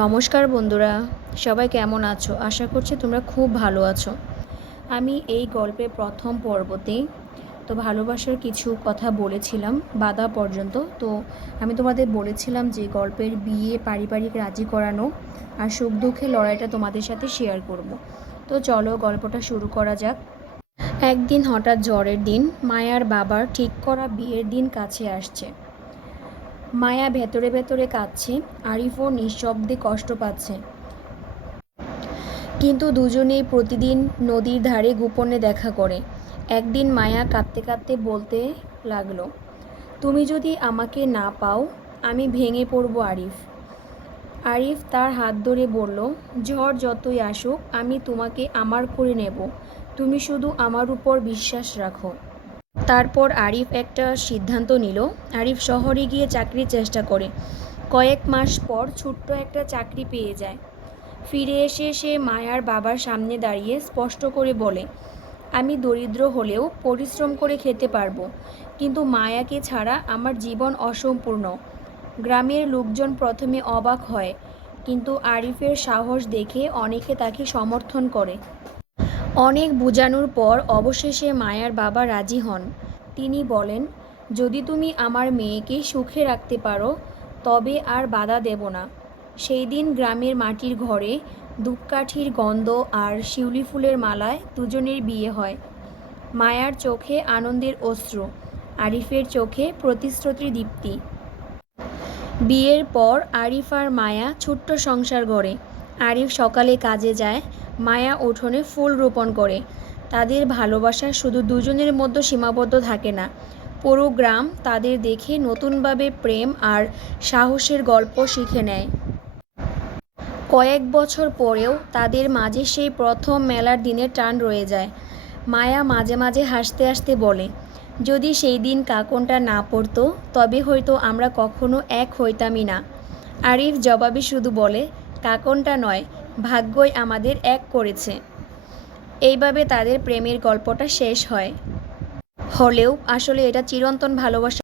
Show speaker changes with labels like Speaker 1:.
Speaker 1: নমস্কার বন্ধুরা, সবাই কেমন আছো? আশা করছি তোমরা খুব ভালো আছো। আমি এই গল্পের প্রথম পর্বতে তো ভালোবাসার কিছু কথা বলেছিলাম বাধা পর্যন্ত। তো আমি তোমাদের বলেছিলাম যে গল্পের বিয়ে, পারিবারিক রাজি করানো আর সুখ দুঃখের লড়াইটা তোমাদের সাথে শেয়ার করব। তো চলো গল্পটা শুরু করা যাক। একদিন হঠাৎ জ্বরের দিন, মায়ার বাবার ঠিক করা বিয়ের দিন কাছে আসছে। মায়া ভেতরে ভেতরে কাঁদছে, আরিফও নিঃশব্দে কষ্ট পাচ্ছে। কিন্তু দুজনেই প্রতিদিন নদীর ধারে গোপনে দেখা করে। একদিন মায়া কাঁদতে কাঁদতে বলতে লাগল, তুমি যদি আমাকে না পাও, আমি ভেঙে পড়ব আরিফ। আরিফ তার হাত ধরে বলল, ঝড় যতই আসুক, আমি তোমাকে আমার করে নেব। তুমি শুধু আমার উপর বিশ্বাস রাখো। তারপর আরিফ একটা সিদ্ধান্ত নিল। আরিফ শহরে গিয়ে চাকরির চেষ্টা করে। কয়েক মাস পর ছোট্ট একটা চাকরি পেয়ে যায়। ফিরে এসে সে মায়ার বাবার সামনে দাঁড়িয়ে স্পষ্ট করে বলে, আমি দরিদ্র হলেও পরিশ্রম করে খেতে পারব, কিন্তু মায়াকে ছাড়া আমার জীবন অসম্পূর্ণ। গ্রামের লোকজন প্রথমে অবাক হয়, কিন্তু আরিফের সাহস দেখে অনেকে তাকে সমর্থন করে। অনেক বোঝানোর পর অবশেষে মায়ার বাবা রাজি হন। তিনি বলেন, যদি তুমি আমার মেয়েকে সুখে রাখতে পারো, তবে আর বাধা দেব না। সেই দিন গ্রামের মাটির ঘরে ধূপকাঠির গন্ধ আর শিউলি ফুলের মালায় দুজনের বিয়ে হয়। মায়ার চোখে আনন্দের অশ্রু, আরিফের চোখে প্রতিশ্রুতির দীপ্তি। বিয়ের পর আরিফ আর মায়া ছোট্ট সংসার গড়ে। আরিফ সকালে কাজে যায়, মায়া উঠোনে ফুল রোপণ করে। তাদের ভালোবাসা শুধু দুজনের মধ্যে সীমাবদ্ধ থাকে না। পুরো গ্রাম তাদের দেখে নতুনভাবে প্রেম আর সাহসের গল্প শিখে নেয়। কয়েক বছর পরেও তাদের মাঝে সেই প্রথম মেলার দিনের টান রয়ে যায়। মায়া মাঝে মাঝে হাসতে হাসতে বলে, যদি সেই দিন কাকনটা না পড়তো, তবে হয়তো আমরা কখনো এক হইতামই না। আরিফ জবাবে শুধু বলে কাকনটা নয়, ভাগ্যই আমাদের এক করেছে। এইভাবে তাদের প্রেমের গল্পটা শেষ হয়। হলেও আসলে এটা চিরন্তন ভালোবাসা